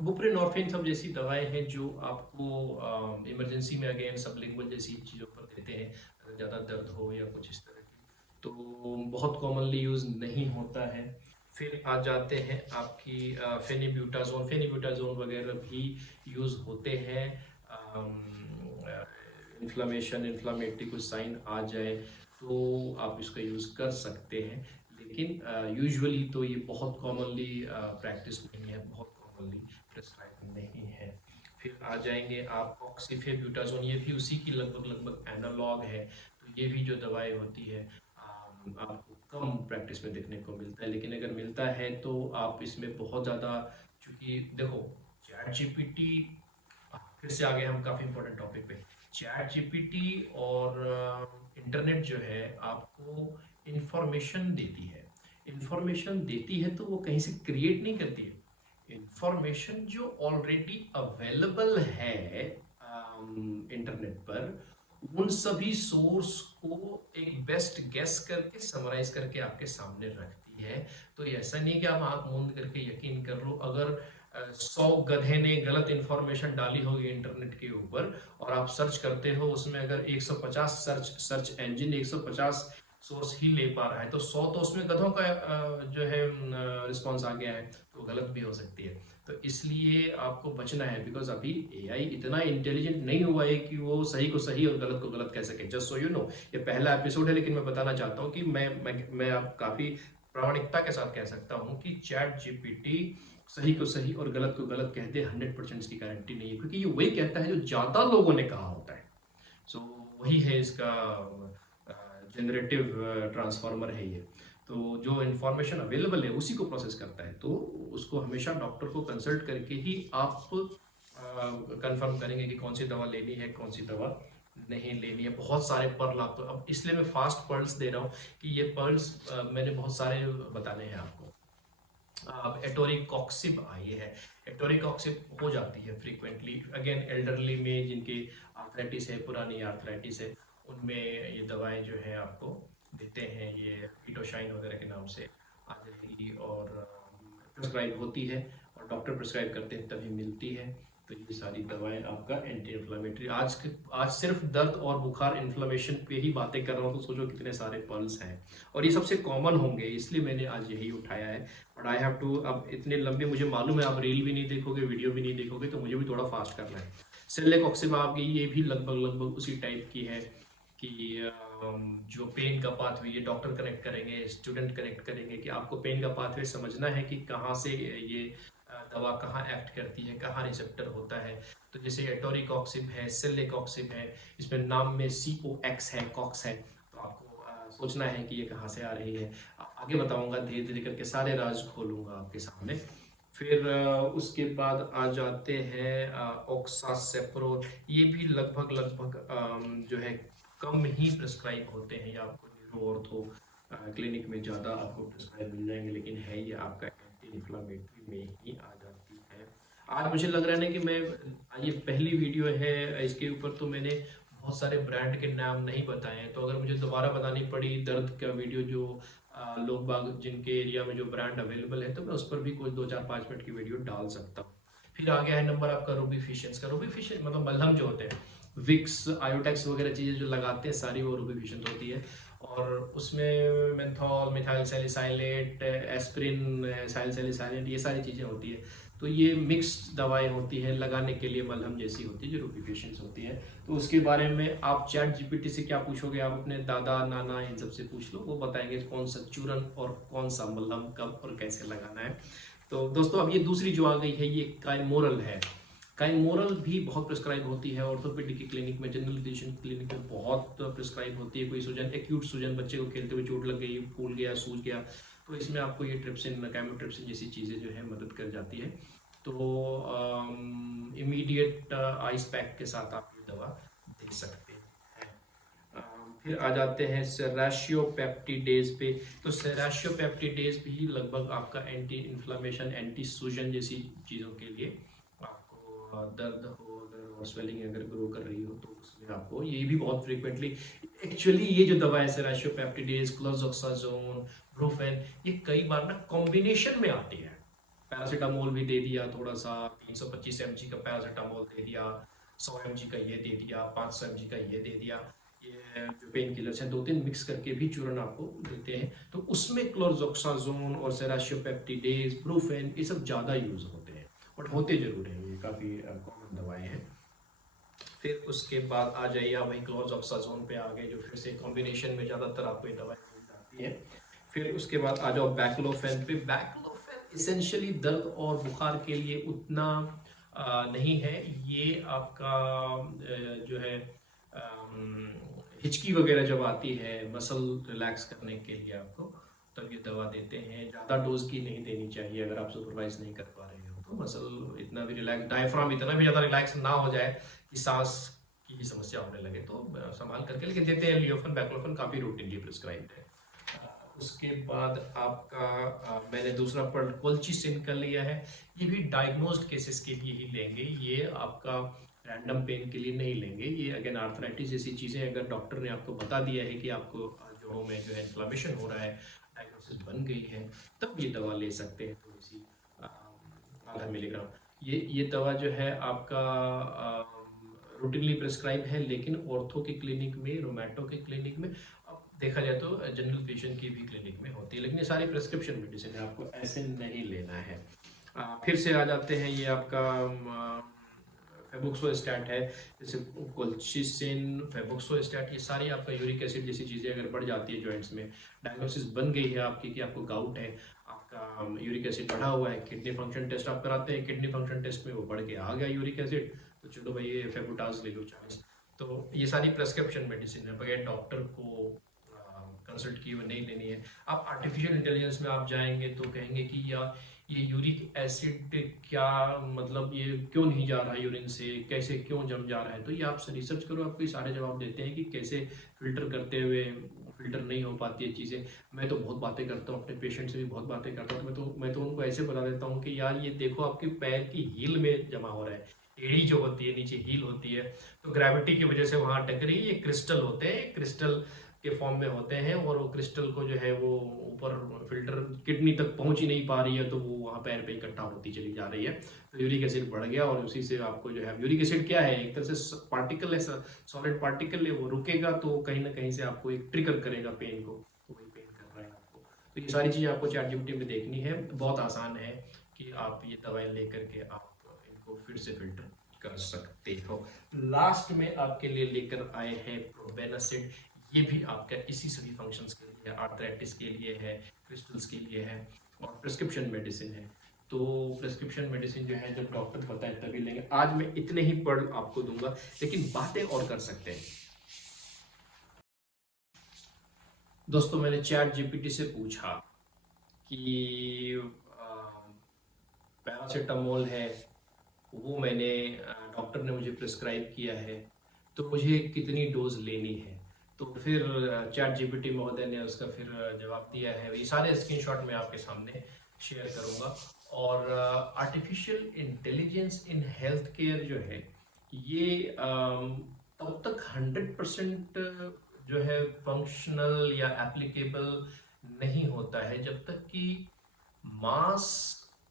बुप्रेनॉर्फिन सब जैसी दवाएं हैं जो आपको इमरजेंसी में अगेन सबलिंगुअल जैसी चीज़ों पर देते हैं, अगर ज़्यादा दर्द हो या कुछ इस तरह की, तो बहुत कॉमनली यूज़ नहीं होता है। फिर आ जाते हैं आपकी फेनिब्यूटाजोन। फेनिब्यूटाजोन वगैरह भी यूज़ होते हैं, इन्फ्लेमेटरी कुछ साइन आ जाए तो आप इसका यूज़ कर सकते हैं। लेकिन यूजुअली तो ये बहुत कॉमनली प्रैक्टिस नहीं है, बहुत कॉमनली प्रिस्क्राइब नहीं है। फिर आ जाएंगे आप ऑक्सीफेब्यूटाजोन, ये भी उसी की लगभग लगभग एनालॉग है। तो ये भी जो दवाई होती है आपको कम प्रैक्टिस में देखने को मिलता है, लेकिन अगर मिलता है तो आप इसमें बहुत ज़्यादा, चूँकि देखो चैट जीपीटी, फिर से आ गए हम काफ़ी इंपॉर्टेंट टॉपिक पे। चैट जीपीटी और इंटरनेट जो है आपको इंफॉर्मेशन देती है। इंफॉर्मेशन देती है तो वो कहीं से क्रिएट नहीं करती है। इंफॉर्मेशन जो ऑलरेडी अवेलेबल है इंटरनेट पर, उन सभी सोर्स को एक बेस्ट गेस करके समराइज करके आपके सामने रखती है। तो ऐसा नहीं कि आप आंख मूंद करके यकीन कर लो। अगर 100 गधे ने गलत इंफॉर्मेशन डाली होगी इंटरनेट के ऊपर और आप सर्च करते हो, उसमें अगर 150 सर्च इंजन 150 सोर्स ही ले पा रहा है, तो 100 तो उसमें गधों का जो है रिस्पॉन्स आ गया है, तो गलत भी हो सकती है। तो इसलिए आपको बचना है, बिकॉज अभी एआई इतना इंटेलिजेंट नहीं हुआ है कि वो सही को सही और गलत को गलत कह सके। जस्ट सो यू नो, ये पहला एपिसोड है, लेकिन मैं बताना चाहता हूँ कि मैं आप काफी प्रामाणिकता के साथ कह सकता हूँ कि चैट जीपीटी सही को सही और गलत को गलत कह दे 100% की गारंटी नहीं है, क्योंकि ये वही कहता है जो ज्यादा लोगों ने कहा होता है। सो वही है इसका जनरेटिव ट्रांसफार्मर है ये। तो जो इन्फॉर्मेशन अवेलेबल है उसी को प्रोसेस करता है। तो उसको हमेशा डॉक्टर को कंसल्ट करके ही आप कंफर्म करेंगे कि कौन सी दवा लेनी है, कौन सी दवा नहीं लेनी है। बहुत सारे पर्ल आप, तो अब इसलिए मैं फास्ट पर्ल्स दे रहा हूँ कि ये पर्ल्स मैंने बहुत सारे बताने हैं आपको। एटोरिकॉक्सिब आई है। एटोरिकॉक्सिब हो जाती है फ्रीक्वेंटली, अगेन एल्डरली में जिनकी आर्थराइटिस है, पुरानी आर्थराइटिस है, उनमें ये दवाएं जो है आपको देते हैं। ये कीटोशाइन वगैरह के नाम से आ जाएगी और प्रिस्क्राइब होती है, और डॉक्टर प्रिस्क्राइब करते हैं तभी मिलती है। तो ये सारी दवाएं आपका एंटी इन्फ्लामेटरी। आज सिर्फ दर्द और बुखार इन्फ्लामेशन पे ही बातें कर रहा हूँ, तो सोचो कितने सारे पर्ल्स हैं, और ये सबसे कॉमन होंगे, इसलिए मैंने आज यही उठाया है। बट आई हैव टू, अब इतने लंबे मुझे मालूम है आप रील भी नहीं देखोगे, वीडियो भी नहीं देखोगे, तो मुझे भी थोड़ा फास्ट करना है। सेलेकॉक्सिब आपकी ये भी लगभग उसी टाइप की है कि जो पेन का पाथवे, ये डॉक्टर कनेक्ट करेंगे, स्टूडेंट कनेक्ट करेंगे कि आपको पेन का पाथवे समझना है कि कहाँ से ये दवा कहाँ एक्ट करती है, कहाँ रिसेप्टर होता है। तो जैसे एटोरिकॉक्सिब है, सेलेकॉक्सिब है, इसमें नाम में COX है, कॉक्स है, तो आपको सोचना है कि ये कहाँ से आ रही है। आगे बताऊंगा, धीरे धीरे करके सारे राज खोलूंगा आपके सामने। फिर उसके बाद आ जाते हैं ऑक्सासेप्रोल। ये भी लगभग जो है कम ही प्रिस्क्राइब होते हैं, या आपको न्यूरो ऑर्थो क्लिनिक में ज़्यादा आपको प्रिस्क्राइब मिल जाएंगे, लेकिन है ये आपका एंटी इन्फ्लामेटरी में ही आ जाती है। आज मुझे लग रहा है ना कि मैं, ये पहली वीडियो है इसके ऊपर, तो मैंने बहुत सारे ब्रांड के नाम नहीं बताए हैं, तो अगर मुझे दोबारा बतानी पड़ी दर्द का वीडियो, जो लोग बाग जिनके एरिया में जो ब्रांड अवेलेबल है, तो मैं उस पर भी कुछ 2-4-5 मिनट की वीडियो डाल सकता हूँ। फिर आ गया है नंबर आपका रूबीफिशियंस का। रूबीफिशियंस मतलब मलहम जो होते हैं, विक्स, आयोटेक्स वगैरह चीज़ें जो लगाते हैं, सारी वो रूबीफिशियंस होती है। और उसमें menthol, methyl salicylate, aspirin, salicylate, ये सारी चीज़ें होती है। तो ये मिक्स्ड दवाएं होती हैं, लगाने के लिए मलहम जैसी होती है, जो रूबीफिशियंस होती है। तो उसके बारे में आप चैट जीपीटी से क्या पूछोगे, आप अपने दादा नाना इन सब से पूछ लो, वो बताएंगे कौन सा चूरन और कौन सा मलहम कब और कैसे लगाना है। तो दोस्तों अब ये दूसरी जो आ गई है, ये काइमोरल है। काइमोरल भी बहुत प्रिस्क्राइब होती है ऑर्थोपेडिक की क्लिनिक में, जनरल फिजिशियन क्लिनिक में बहुत प्रिस्क्राइब होती है। कोई सूजन, एक्यूट सूजन, बच्चे को खेलते हुए चोट लग गई, फूल गया, सूज गया, तो इसमें आपको ये ट्रिप्सिन, कैमोट्रिप्सिन जैसी चीज़ें जो है मदद कर जाती है। तो इमीडिएट आइस पैक के साथ आप ये दवा दे सकते हैं। फिर आ जाते हैं सेराशियोपेप्टिडेज पे। तो सेराशियोपेप्टिडेज भी लगभग आपका एंटी इन्फ्लामेशन, एंटी सूजन जैसी चीज़ों के लिए, आपको दर्द हो अगर और स्वेलिंग अगर ग्रो कर रही हो, तो उसमें आपको ये भी बहुत फ्रीक्वेंटली, एक्चुअली ये जो दवा है सेराशियोपेप्टिडेज, क्लोरोक्साजोन, ब्रूफेन, ये कई बार ना कॉम्बिनेशन में आती है। पैरासीटामोल भी दे दिया थोड़ा सा, 325 mg का पैरासीटामोल दे दिया, 100 mg का ये दे दिया, 500 mg का ये दे दिया। ये जो पेन किलर्स हैं 2-3 मिक्स करके भी चूर्ण आपको देते हैं। तो उसमें क्लोरोक्साजोन और सेराशियोपेप्टिडेज, ब्रूफेन, ये सब ज़्यादा यूज होते हैं, बट होते जरूर हैं, ये काफ़ी कॉमन दवाएं हैं। फिर उसके बाद आ जाइए आप वही क्लोरोक्साजोन पे आ गए, जो फिर से कॉम्बिनेशन में ज़्यादातर आपको ये दवाई मिल जाती है। फिर उसके बाद आ जाओ बैक्लोफेन पे। बैक्लोफेन इसेंशियली दर्द और बुखार के लिए उतना नहीं है। ये आपका जो है हिचकी वगैरह जब आती है मसल रिलैक्स करने के लिए आपको, तब ये दवा देते हैं। ज़्यादा डोज की नहीं देनी चाहिए अगर आप सुपरवाइज नहीं कर पा रहे हो तो। मसल इतना भी रिलैक्स, डायफ्राम इतना भी ज़्यादा रिलैक्स ना हो जाए कि सांस की ही समस्या होने लगे, तो संभाल करके लेकिन देते हैं। लियोफन बैक्लोफन काफ़ी रूटीनली प्रिस्क्राइब्ड है। उसके बाद आपका मैंने दूसरा कोल्चिसिन का लिया है। ये भी डायग्नोज्ड केसेस के लिए ही लेंगे, ये आपका रैंडम पेन के लिए नहीं लेंगे। ये अगेन आर्थराइटिस जैसी चीज़ें अगर डॉक्टर ने आपको बता दिया है कि आपको जोड़ों में जो है इन्फ्लामेशन हो रहा है, डायग्नोसिस बन गई है, तब ये दवा ले सकते हैं थोड़ी सी 0.5 मिलीग्राम। ये दवा जो है आपका रूटीनली प्रिस्क्राइब है, लेकिन ऑर्थो के क्लिनिक में, रोमेटो के क्लिनिक में, अब देखा जाए तो जनरल फिजिशियन की भी क्लिनिक में होती है, लेकिन ये सारी प्रिस्क्रिप्शन मेडिसिन है, आपको ऐसे नहीं लेना है। फिर से आ जाते हैं ये आपका फेबुक्सोस्टैट है, जैसे कोल्चिसिन, फेबुक्सोस्टैट, ये सारी आपका यूरिक एसिड जैसी चीज़ें अगर बढ़ जाती है जॉइंट्स में, डायग्नोसिस बन गई है आपकी कि आपको गाउट है, आपका यूरिक एसिड बढ़ा हुआ है, किडनी फंक्शन टेस्ट आप कराते हैं, किडनी फंक्शन टेस्ट में वो बढ़ के आ गया यूरिक एसिड, तो चलो भाई ये फेबुटाज ले लो 40। तो ये सारी प्रेस्क्रिप्शन मेडिसिन है, बगैर डॉक्टर को कंसल्ट किए हुए नहीं लेनी है। आप आर्टिफिशियल इंटेलिजेंस में आप जाएंगे तो कहेंगे कि यार ये यूरिक एसिड क्या मतलब, ये क्यों नहीं जा रहा है यूरिन से, कैसे क्यों जम जा रहा है, तो ये आप रिसर्च करो, आपको ये सारे जवाब देते हैं कि कैसे फिल्टर करते हुए फिल्टर नहीं हो पाती है चीज़ें। मैं तो बहुत बातें करता हूँ, अपने पेशेंट से भी बहुत बातें करता हूँ, मैं तो उनको ऐसे बता देता हूँ कि यार ये देखो आपके पैर की हील में जमा हो रहा है, एड़ी जो होती है नीचे हील होती है, तो ग्रेविटी की वजह से वहाँ अटक रही है। ये क्रिस्टल होते हैं, क्रिस्टल के फॉर्म में होते हैं, और वो क्रिस्टल को जो है वो ऊपर फिल्टर किडनी तक पहुंच ही नहीं पा रही है, तो वो वहाँ पैर पे इकट्ठा होती चली जा रही है, तो यूरिक एसिड बढ़ गया, और उसी से आपको जो है, यूरिक एसिड क्या है, एक तरह से पार्टिकल है, सॉलिड पार्टिकल है, वो रुकेगा तो कहीं ना कहीं से आपको एक ट्रिगर करेगा पेन को, तो वही पेन कर रहा है आपको। तो ये सारी चीज़ें आपको चैटजीपीटी में देखनी है, बहुत आसान है कि आप ये दवाई लेकर के आप इनको फिर से फिल्टर कर सकते हो। लास्ट में आपके लिए लेकर आए हैं प्रोबेनासिड। ये भी आपका इसी सभी फंक्शंस के लिए, आर्थराइटिस के लिए है, क्रिस्टल्स के लिए है, और प्रिस्क्रिप्शन मेडिसिन है। तो प्रिस्क्रिप्शन मेडिसिन जो है जब डॉक्टर बताए तभी लेंगे। आज मैं इतने ही पढ़ आपको दूंगा, लेकिन बातें और कर सकते हैं। दोस्तों मैंने चैट जीपीटी से पूछा कि पैरासीटामोल है, वो मैंने डॉक्टर ने मुझे प्रिस्क्राइब किया है, तो मुझे कितनी डोज लेनी है। तो फिर चैट जीपीटी महोदय ने उसका फिर जवाब दिया है। ये सारे स्क्रीनशॉट मैं आपके सामने शेयर करूंगा। और artificial intelligence in health care जो है, ये तब तक 100% जो है फंक्शनल या एप्लीकेबल नहीं होता है जब तक कि मास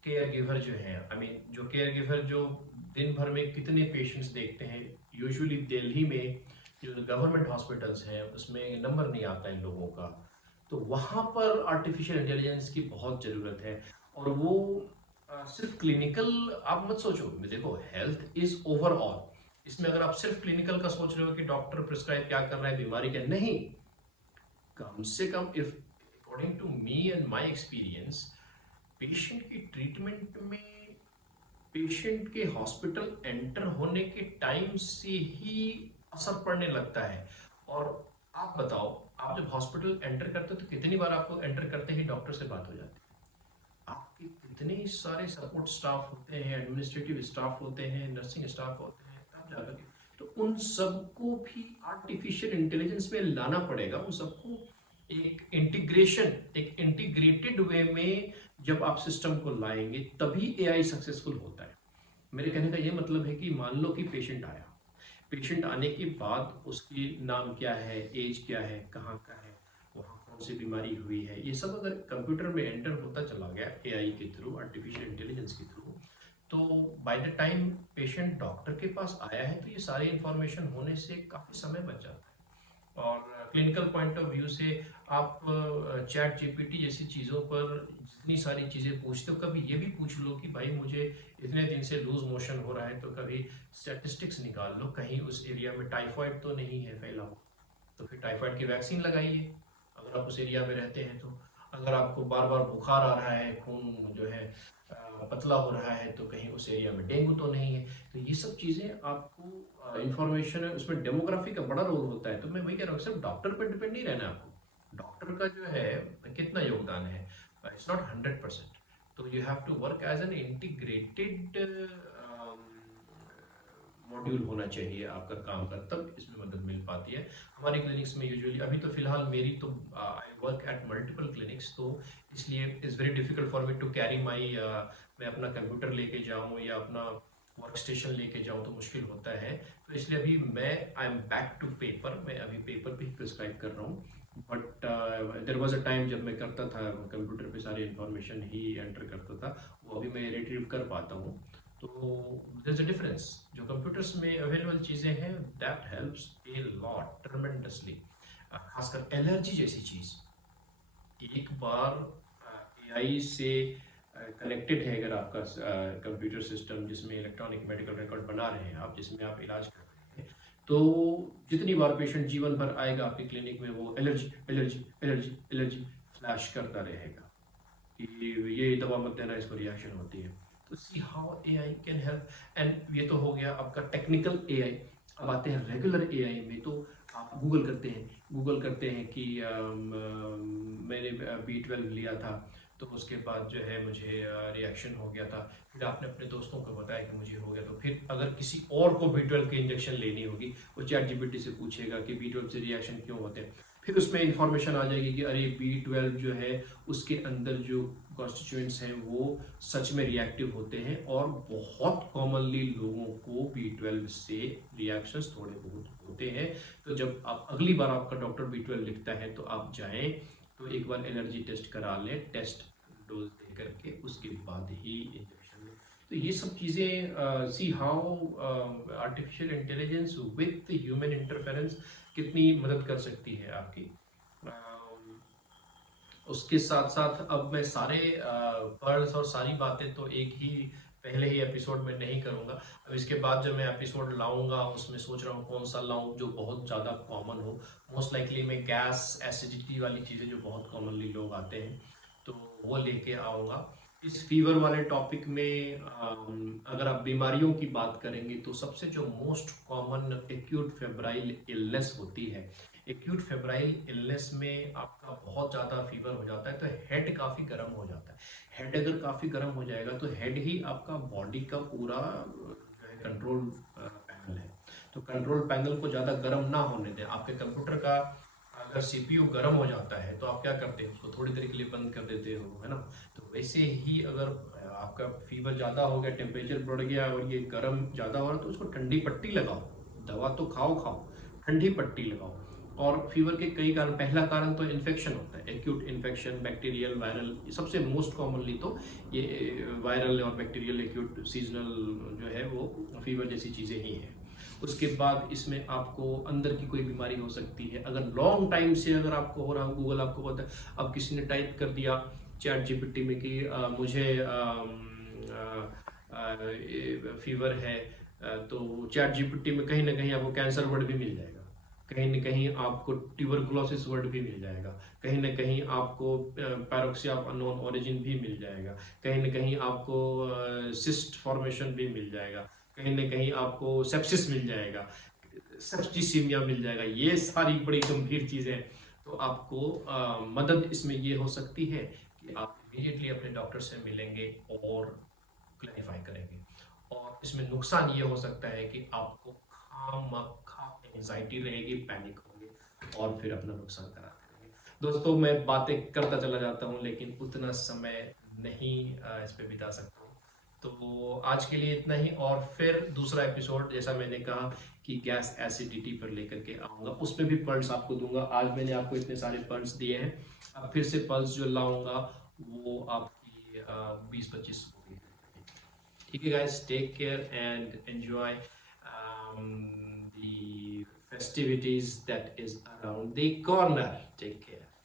केयर गिवर जो है, आई मीन जो केयर गिवर जो दिन भर में कितने पेशेंट्स देखते हैं, यूजुअली दिल्ली में जो गवर्नमेंट हॉस्पिटल्स हैं उसमें नंबर नहीं आता इन लोगों का, तो वहाँ पर आर्टिफिशियल इंटेलिजेंस की बहुत ज़रूरत है। और वो सिर्फ क्लिनिकल आप मत सोचो, देखो हेल्थ इज ओवरऑल, इसमें अगर आप सिर्फ क्लिनिकल का सोच रहे हो कि डॉक्टर प्रिस्क्राइब क्या कर रहा है, बीमारी क्या, नहीं, कम से कम if according to me and my experience, patient की ट्रीटमेंट में, पेशेंट के हॉस्पिटल एंटर होने के टाइम से ही असर पड़ने लगता है। और आप बताओ, आप जब हॉस्पिटल एंटर करते हो तो कितनी बार आपको एंटर करते ही डॉक्टर से बात हो जाती है, आपके कितने सारे सपोर्ट स्टाफ होते हैं, एडमिनिस्ट्रेटिव स्टाफ होते हैं, नर्सिंग स्टाफ होते हैं, तब जाकर के, तो उन सबको भी आर्टिफिशियल इंटेलिजेंस में लाना पड़ेगा, उन सबको एक इंटीग्रेशन, एक इंटीग्रेटेड वे में जब आप सिस्टम को लाएंगे तभी एआई सक्सेसफुल होता है। मेरे कहने का ये मतलब है कि मान लो कि पेशेंट आया, पेशेंट आने के बाद उसकी नाम क्या है, एज क्या है, कहाँ का है, वहाँ कौन सी बीमारी हुई है, ये सब अगर कंप्यूटर में एंटर होता चला गया एआई के थ्रू, आर्टिफिशियल इंटेलिजेंस के थ्रू, तो by the time patient doctor के पास आया है तो ये सारी इंफॉर्मेशन होने से काफ़ी समय बच जाता है। और क्लिनिकल पॉइंट ऑफ व्यू से आप चैट जीपीटी जैसी चीज़ों पर जितनी सारी चीज़ें पूछते हो, कभी ये भी पूछ लो कि भाई मुझे इतने दिन से लूज मोशन हो रहा है, तो कभी स्टैटिस्टिक्स निकाल लो, कहीं उस एरिया में टाइफाइड तो नहीं है फैला हुआ, तो फिर टाइफाइड की वैक्सीन लगाइए अगर आप उस एरिया में रहते हैं तो। अगर आपको बार बार बुखार आ रहा है, खून जो है पतला हो रहा है, तो कहीं उस एरिया में डेंगू तो नहीं है। तो ये सब चीज़ें आपको इंफॉर्मेशन है, उसमें डेमोग्राफी का बड़ा रोल होता है। तो मैं वही कह रहा हूँ, सिर्फ डॉक्टर पर डिपेंड नहीं रहना है आपको। डॉक्टर का जो है कितना योगदान है, इट्स नॉट 100%। तो you have to work as an integrated module होना चाहिए आपका काम का, तब इसमें मदद मिल पाती है। हमारे क्लिनिक्स में यूजुअली अभी तो फिलहाल मेरी तो I work at multiple clinics, तो इसलिए it's very difficult for me to carry my, मैं अपना कंप्यूटर लेके जाऊँ या अपना वर्क स्टेशन लेके जाऊँ तो मुश्किल होता है। तो इसलिए अभी मैं I am back to paper, मैं अभी पेपर पे ही प्रिस्क्राइब कर रहा हूँ। But there was a time जब मैं करता था कंप्यूटर पे सारी इंफॉर्मेशन ही एंटर करता था, वो अभी मैं रिट्रीव कर पाता हूँ। तो there's a difference। जो कंप्यूटर्स में अवेलेबल चीज़ें हैं that helps a lot tremendously. खासकर एलर्जी जैसी चीज़, एक बार एआई से कनेक्टेड है अगर आपका कंप्यूटर सिस्टम जिसमें इलेक्ट्रॉनिक मेडिकल रिकॉर्ड बना रहे हैं आप, जिसमें आप इलाज कर रहे हैं, तो जितनी बार पेशेंट जीवन भर आएगा आपकी क्लिनिक में, वो allergy allergy allergy allergy flash करता रहेगा कि ये दवा मत देना, इसको रिएक्शन होती है। तो see how AI can help. And ये तो हो गया आपका टेक्निकल एआई। अब आते हैं रेगुलर एआई में। तो आप गूगल करते हैं कि मैंने B12 लिया था, तो उसके बाद जो है मुझे रिएक्शन हो गया था। फिर आपने अपने दोस्तों को बताया कि मुझे हो गया, तो फिर अगर किसी और को B12 की इंजेक्शन लेनी होगी, वो चैट जीपीटी से पूछेगा कि B12 से रिएक्शन क्यों होते हैं। फिर उसमें इंफॉर्मेशन आ जाएगी कि अरे B12 जो है उसके अंदर जो कॉन्स्टिट्यूएंट्स हैं वो सच में रिएक्टिव होते हैं, और बहुत कॉमनली लोगों को B12 से रिएक्शंस थोड़े बहुत होते हैं। तो जब आप अगली बार आपका डॉक्टर B12 लिखता है तो आप जाएं तो एक बार एनर्जी टेस्ट करा लें, टेस्ट डोज दे करके, उसके बाद ही इंजेक्शन लें। तो ये सब चीज़ें see how artificial intelligence with human interference कितनी मदद कर सकती है आपकी। उसके साथ साथ अब मैं सारे पर्ल्स और सारी बातें तो एक ही पहले ही एपिसोड में नहीं करूंगा। अब इसके बाद जो मैं एपिसोड लाऊंगा उसमें सोच रहा हूँ कौन सा लाऊं जो बहुत ज़्यादा कॉमन हो। मोस्ट लाइकली मैं गैस एसिडिटी वाली चीज़ें जो बहुत कॉमनली लोग आते हैं, तो वो लेके आऊँगा। इस फीवर वाले टॉपिक में अगर आप बीमारियों की बात करेंगे तो सबसे जो most common acute febrile illness होती है, एक्यूट फेब्राइल इलनेस में आपका बहुत ज़्यादा फीवर हो जाता है तो हेड काफ़ी गर्म हो जाता है। हेड अगर काफ़ी गर्म हो जाएगा तो हेड ही आपका बॉडी का पूरा जो है कंट्रोल पैनल है। तो कंट्रोल पैनल को ज़्यादा गर्म ना होने दें। आपके कंप्यूटर का अगर सीपीयू गर्म हो जाता है तो आप क्या करते हैं, उसको थोड़ी देर के लिए बंद कर देते हो, है ना। तो वैसे ही अगर आपका फीवर ज़्यादा हो गया, टेम्परेचर बढ़ गया और ये गर्म ज़्यादा हो रहा है, तो उसको ठंडी पट्टी लगाओ। दवा तो खाओ खाओ, ठंडी पट्टी लगाओ। और फीवर के कई कारण, पहला कारण तो इन्फेक्शन होता है, एक्यूट इन्फेक्शन, बैक्टीरियल, वायरल, सबसे मोस्ट कॉमनली तो ये वायरल और बैक्टीरियल एक्यूट सीजनल जो है वो फीवर जैसी चीज़ें ही हैं। उसके बाद इसमें आपको अंदर की कोई बीमारी हो सकती है। अगर लॉन्ग टाइम से अगर आपको हो रहा हो, गूगल आपको पता है, अब किसी ने टाइप कर दिया चैट जीपीटी में कि मुझे फीवर है, तो चैट जीपीटी में कहीं ना कहीं आपको कैंसर वर्ड भी मिल जाएगा, कहीं ना कहीं आपको ट्यूबरकुलोसिस वर्ड भी मिल जाएगा, कहीं ना कहीं आपको पैरोक्सिया ऑफ अननोन ओरिजिन भी मिल जाएगा, कहीं ना कहीं आपको सिस्ट फॉर्मेशन भी मिल जाएगा, कहीं ना कहीं आपको सेप्सिस मिल जाएगा, सेप्टिसीमिया मिल जाएगा। ये सारी बड़ी गंभीर चीज़ें। तो आपको मदद इसमें ये हो सकती है कि आप इमीडिएटली अपने डॉक्टर से मिलेंगे और क्लैरिफाई करेंगे। और इसमें नुकसान ये हो सकता है कि आपको खामखा एंजाइटी रहेगी, पैनिक होंगे और फिर अपना नुकसान कराते रहेंगे। दोस्तों मैं बातें करता चला जाता हूँ लेकिन उतना समय नहीं इस पे बिता सकता हूँ। तो आज के लिए इतना ही, और फिर दूसरा एपिसोड जैसा मैंने कहा कि गैस एसिडिटी पर लेकर के आऊँगा, उसमें भी पॉइंट्स आपको दूंगा। आज मैंने आपको इतने सारे पॉइंट्स दिए हैं, अब फिर से पल्स जो लाऊंगा वो आपकी 20-25 होगी। ठीक है guys, take care and enjoy the festivities that is around the corner. Take care.